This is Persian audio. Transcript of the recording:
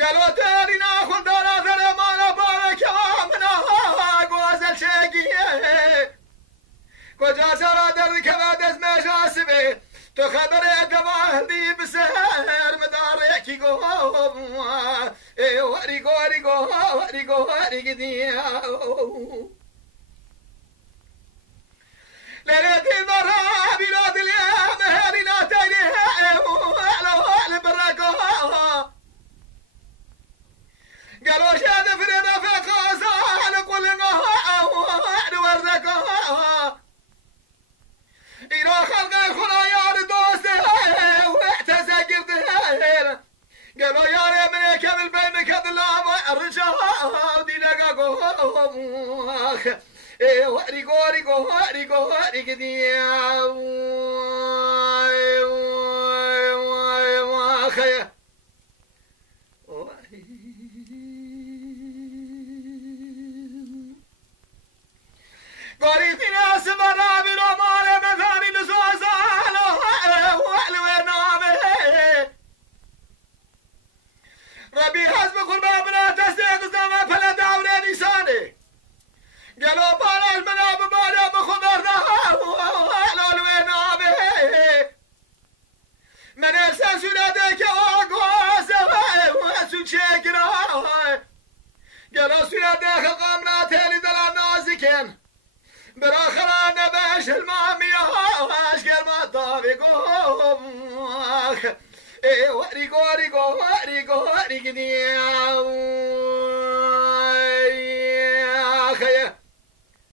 قالوا تاني ناخذ دولة ما نبارك منا قوزل شقيه كجا سرا درد كما دزمه جاسبه تو خبر دماندی بسر مدارك يقوم وريقو ديا ليلة المرة بلاد اليوم هالنا تاني وعلى براكو قالوا شاد فرنا في قاسا نقول وعد وردكو إلى خلق الخلايا دوسته واعتزى قردهير قالوا يا ريمي كمل بينك الظلام الرجال دي لقاكو وريقو ديا خيا قريت ناس منابر ومال مثاني لسوسان وحلو نامه ربي حسب كل بابنا تصديق زمان فلا داور لسانه قالوا بالاش مناب بالا بخضرنا وحلو نامه من اساس ولادك واقوى سوى واسو شكرا قالوا سولادك قامنا تالي دلا نازكين